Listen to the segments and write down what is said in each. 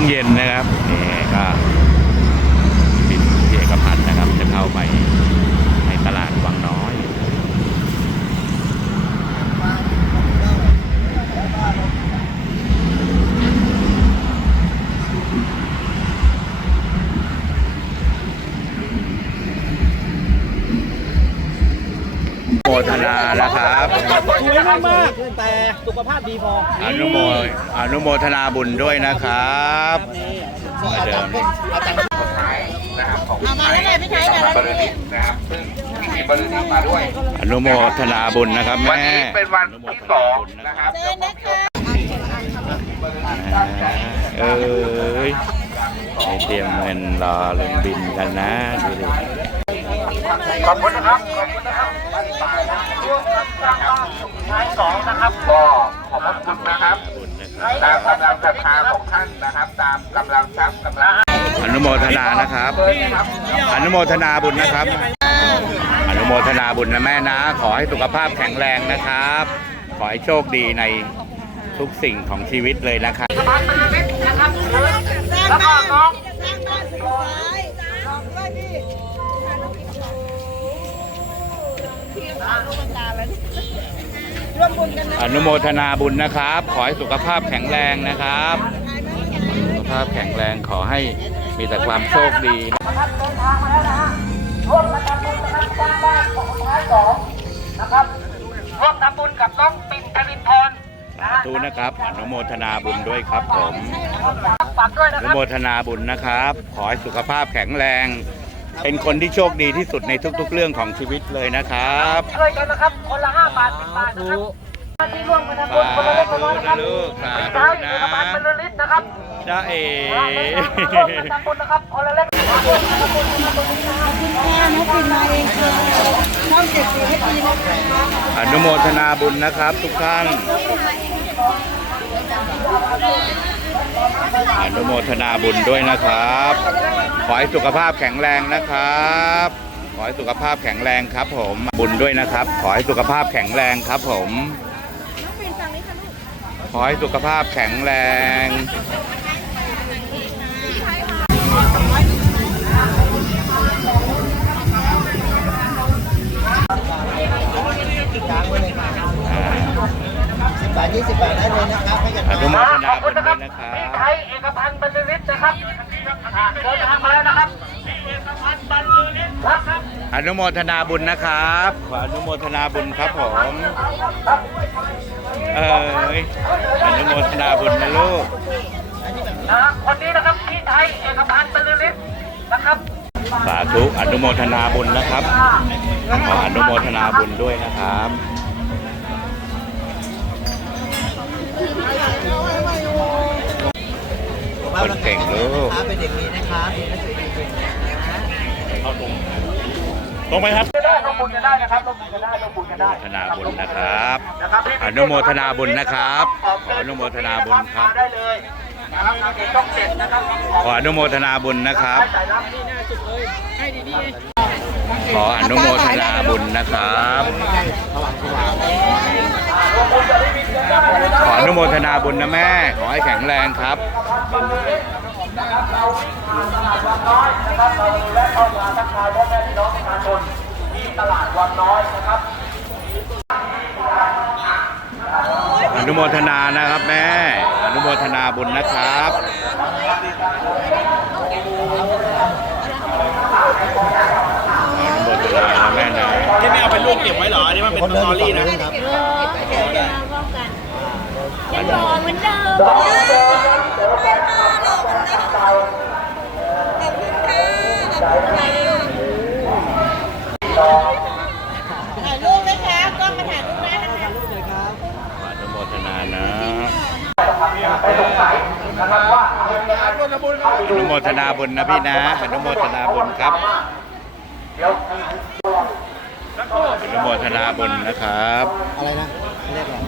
งเย็นนะครับนี่ก็บินที่เอกพันธ์นะครับ จะเข้าไปในตลาดวังน้อยโมทนานะครับ สวยมากมากๆแต่สุขภาพดีพออนุโมอนุโมทนาบุญด้วยนะครับนี่อาจารย์เป็นอาจารย์เอามาแล้วไงพี่ชายแต่ละทีนะครับซึ่งมีบริษัทมาด้วยอนุโมทนาบุญนะครับวันแม่นี้เป็นวันที่สองนะครับเชิญนะคะเอ้ยให้เตรียมเงินรอลงบินกันนะดูดิขอบคุณนะครับขอบคุณนะครับท้ายสอง นะครับก็ขอบพระคุณนะครับบุญนะครับ ตามกำลังศรัทธาของท่านนะครับ ตามกำลังทรัพย์กำลังอนุโมทนานะครับ อนุโมทนาบุญนะครับ อนุโมทนาบุญนะแม่นะ ขอให้สุขภาพแข็งแรงนะครับ ขอให้โชคดีในทุกสิ่งของชีวิตเลยนะครับสร้างบ้านสร้างบ้านสุดท้ายลองด้วยพี่ ร่วมบุญกันนะอนุโมทนาบุญนะครับ ขอให้สุขภาพแข็งแรงนะครับสุขภาพแข็งแรงขอให้มีแต่ความโชคดีร่วมทำบุญกับน้องปิ่นกวินพรสาธุนะครับอนุโมทนาบุญด้วยครับผมฝากด้วยอนะคนุรับ โมทนาบุญนะครับ ขอให้สุขภาพแข็งแรง เป็นคนที่โชคดีที่สุดในทุก ๆ เรื่องของชีวิตเลยนะครับช่วยกันนะครับ คนละห้าบาทสิบบาทนะครับที่ร่วมกันทำบุญคนละเล็กคนละน้อยนะครับสาธุนะลูกสาธุนะใช้เอกพันธ์บรรลือฤทธิ์นะครับจ้าเอร่วมกันทำบุญนะครับคนละเล็กแม่น้องปิ่นมาเองค่ะช่องเจ็ดสีให้ปีนะคะอนุโมทนาบุญนะครับทุกท่าน อนุโมทนาบุญด้วยนะครับ ขอให้สุขภาพแข็งแรงนะครับ ขอให้สุขภาพแข็งแรงครับ ผม บุญด้วยนะครับ ขอให้สุขภาพแข็งแรงครับ ผม ขอให้สุขภาพแข็งแรง บบาทยี่สิบบาทได้เลยนะครับให้กันอนุโมมาทขนาอบบุคุณญนะคด้รัวบยนะครัพี่บไทยเอกพันธ์บรรลือฤทธิ์นะครับอ่าเดินทางมาแล้วนะครับพี่เอกพันธ์บรรลือฤทธิ์ครับครับอนุโมทนาบุญนะครับขออนุโมทนาบุญครับผมเอ้ยอนุโมทนาบุญนะลูกนะคนนี้นะครับพี่ไทยเอกพันธ์บรรลือฤทธิ์นะครับสาธุอนุโมทนาบุญนะครับขออนุโมทนาบุญด้วยนะครับ คนเก่งลูกเป็นเด็กดีนะครับเรียนหนังสือเก่งๆนะตรงไปครับจะได้ลงบุญกันได้นะครับลงบุญกันได้ลงบุญกันได้อนุโมทนาบุญนะครับนะครับอนุโมทนาบุญนะครับขออนุโมทนาบุญครับมาได้เลยนะครับทางเพจช่องเจ็ดนะครับ ขออนุโมทนาบุญนะครับ ขออนุโมทนาบุญนะครับขออนุโมทนาบุญนะแม่ ขอให้แข็งแรงครับอนุโมทนานะครับแม่อนุโมทนาบุญนะครับอนุโมทนานะแม่นะที่ไม่เอาไปรูปเก็บไว้เหรออันนี้มันเป็นสตอรี่นะ ยังรอเห มือนเดิมถ่ายรูปไหมคะกล้องมาถ่ายรูปได้นะคะอนุโมทนานะอนุโมทนาบุญนะพี่นะอนุโมทนาบุญครับอนุโมทนาบุญนะครับ อะไรนะเรียกอะไร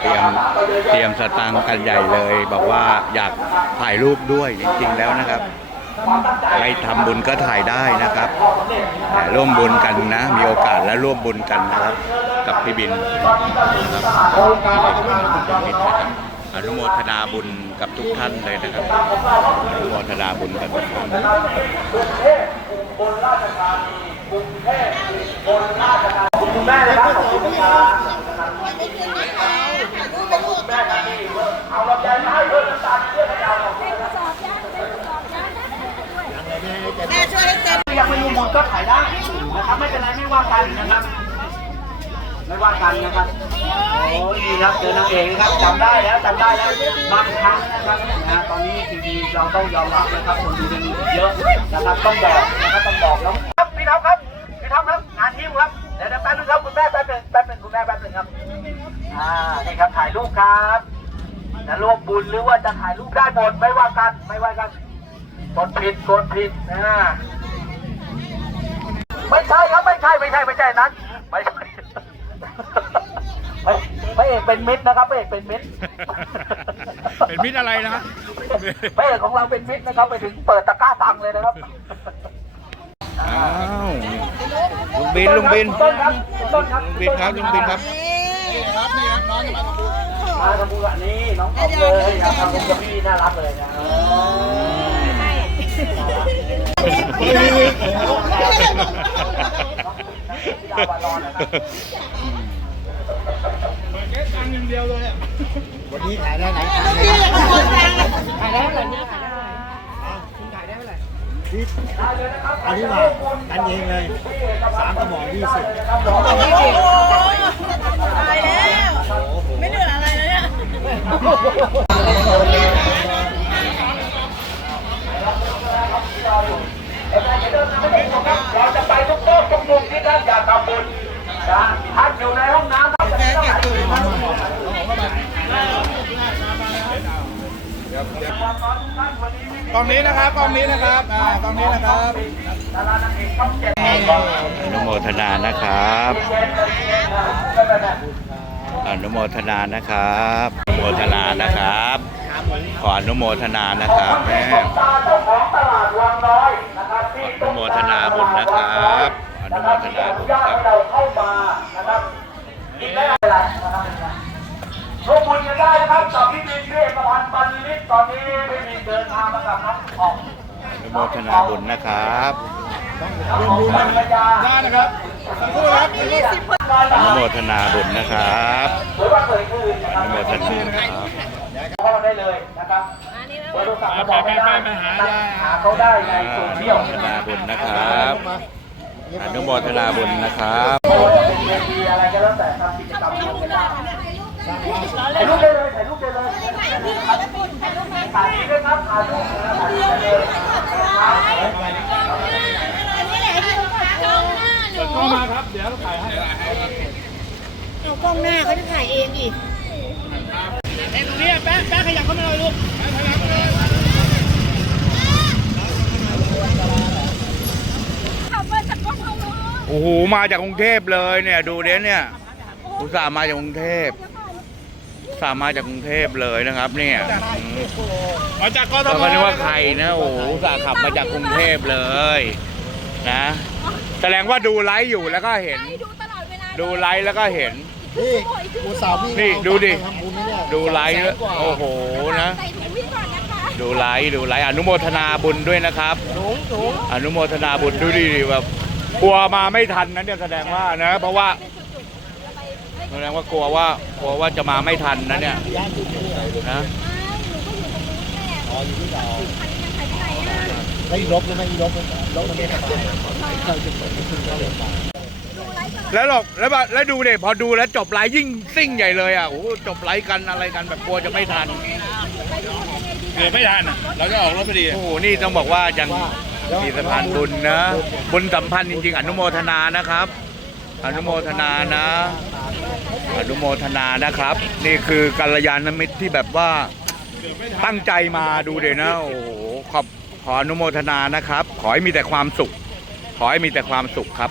เตรียมเตรียมสตังค์กันใหญ่เลย บอกว่าอยากถ่ายรูปด้วยจริงๆแล้วนะครับใครทำบุญก็ถ่ายได้นะครับร่วมบุญกันนะ มีโอกาสและร่วมบุญกันนะครับ กับพี่บินอนุโมทนาบุญกับทุกท่านเลยนะครับอนุโมทนาบุญกับทุกท่านคุณแม่นะครับขอบ คุณครับคุณแม่ครับนี่เอาลำไยมาให้เพื่อนน้ำตาลเพื่อนยาวของคุณแม่ช่วยเต็มยังไม่รู้มูลก็ถ่ายได้นะครับไม่เป็นไรไม่ว่ากันนะครับไม่ว่ากันนะครับโอ้ยดีครับเจอนางเอกนะครับจำได้แล้วจำได้แล้วบางครั้งนะครับนะตอนนี้ทีวีเราต้องยอมรับนะครับคนดูยังมีเยอะนะครับต้องบอกนะครับต้องบอกน้อง คุณแม่แป๊บนึงครับ อ่า นี่ครับถ่ายรูปครับ จะร่วมบุญหรือว่าจะถ่ายรูปได้หมดไม่ว่ากันไม่ว่ากันกดผิดกดผิดนะไม่ใช่ครับไม่ใช่ไม่ใช่ไม่ใช่นั้นไม่ใช่ไม่พระเอกเป็นมิตรนะครับพระเอกเป็นมิตรเป็นมิตรอะไรนะพระเอกของเราเป็นมิตรนะครับไปถึงเปิดตะกร้าตังค์เลยนะครับอ้าวลุงบินลุงบิน ต้นครับต้นครับลุงบินครับลุงบินครับมาทำบุญอันนี้น้องออกเลยนะครับผมกับพี่น่ารักเลยนะดาวานอนนะครับวันนี้ถ่ายได้ไหนถ่ายได้พี่ขโมยแรงเลยถ่ายได้เท่าไหร่เนี่ พี่อันนี้มากันเองเลยสามกระบอกยี่สิบสอ้โหตายแล้ว ไม่เหลืออะไรแล้วเนี่ย เราจะไปทุกโต๊ะทุกมุมที่ท่านอยากทำบุญนะท่านอยู่ในห้องน้ำท่านจะไม่ต้องหาที่นั่ง กองนี้นะครับกองนี้นะครับอ่ากองนี้นะครับอนุโมทนานะครับ อนุโมทนานะครับ อนุโมทนานะครับ ขออนุโมทนานะครับแม่ของตลาดวังน้อยนะครับที่อนุโมทนาบุญนะครับ อนุโมทนาบุนุญครับ ให้เราเข้ามานะครับอีกไม่เป็นไรนะครับร่วมบุญกันได้นะครับกับพี่บินเทพพันธ์ปันนิตตอนนี้พี่บินเดินทางมากับน้องออกอนุโมทนาบุญนะครับร่วมบุญกันได้ได้นะครับสักครู่นะครับอนุโมทนาบุญนะครับหรือว่าเคยคืนนะคอรับนุโมทนาครับเข้ามาได้เลยนะครับเบอร์โทรศัพท์มาบอกไม่ได้หาเขาได้ในโซอเชีนุยลโมทนาบุญนะครับอนุโมทนาบุญนะครับโซนเป็นเวทีอะไรก็แล้วแต่ทำกิจกรรมทำกันได้ ถ่ายรูปได้เลยถ่ายรูปได้เลยถ่ายรูปด้วยครับถ่ายรูปถ่ายรูปได้เลยกล้องมาครับ เดี๋ยวเราถ่ายให้เอากล้องหน้าเขาจะถ่ายเองอีกไอ้ตรงนี้แป๊ะแป๊ะขยับเข้ามาเลยลูกขยับเข้ามาเลยโอ้โห มาจากกรุงเทพเลยเนี่ย ดูเนี้ยเนี่ย อุตส่าห์มาจากกรุงเทพ ส่าห์มาจากกรุงเทพเลยนะครับเนี่ยอืมมาจากกทเรามก็นึกว่าใครนะโอ้โหอุตส่าห์ขับมาจากกรุงเทพเลยนะ แสดงว่าดูไลฟ์อยู่แล้วก็เห็นดูตลอดเวลาดูไลฟ์แล้วก็เห็น นี่อุตส่าห์พี่นี่ดูดิทำบุญนะเนี่ยดูไลฟ์แล้วโอ้โหนะ ใส่ถุงวิ่งก่อนนะคะดูไลฟ์ดูไลฟ์อนุโมทนาบุญด้วยนะครับถุงถุงอนุโมทนาบุญดูดิแบบกลัวมาไม่ทันนั้นเนี่ยแสดงว่านะ เพราะว่า แสดงว่ากลัวว่ากลัวว่าจะมาไม่ทันนะเนี่ยย่านที่นี่นะอ๋ออยู่ที่เรายังขายที่ไหนอะแล้วอีลบหรือไม่อีลบลบมันไม่สบายเขาจะเปิดขึ้นก็เลยไปแล้วหรอกแล้วแบบแล้วดูเด็พอดูแล้วจบไลฟ์ยิ่งซิ่งใหญ่เลยอะโอ้โหจบไลฟ์กันอะไรกันแบบกลัวจะไม่ทันเกือบไม่ทันอะเราจะออกรถพอดี โอ้โหนี่ต้องบอกว่ายังมีสะพานบุญนะบุญสัมพันธ์จริงๆ อนุโมทนานะครับ อนุโมทนานะ อนุโมทนานะครับ นี่คือกัลยาณมิตรที่แบบว่าตั้งใจมาดูเดยนะโอ้โหขอบขออนุโมทนานะครับ ขอให้มีแต่ความสุข ขอให้มีแต่ความสุขครับ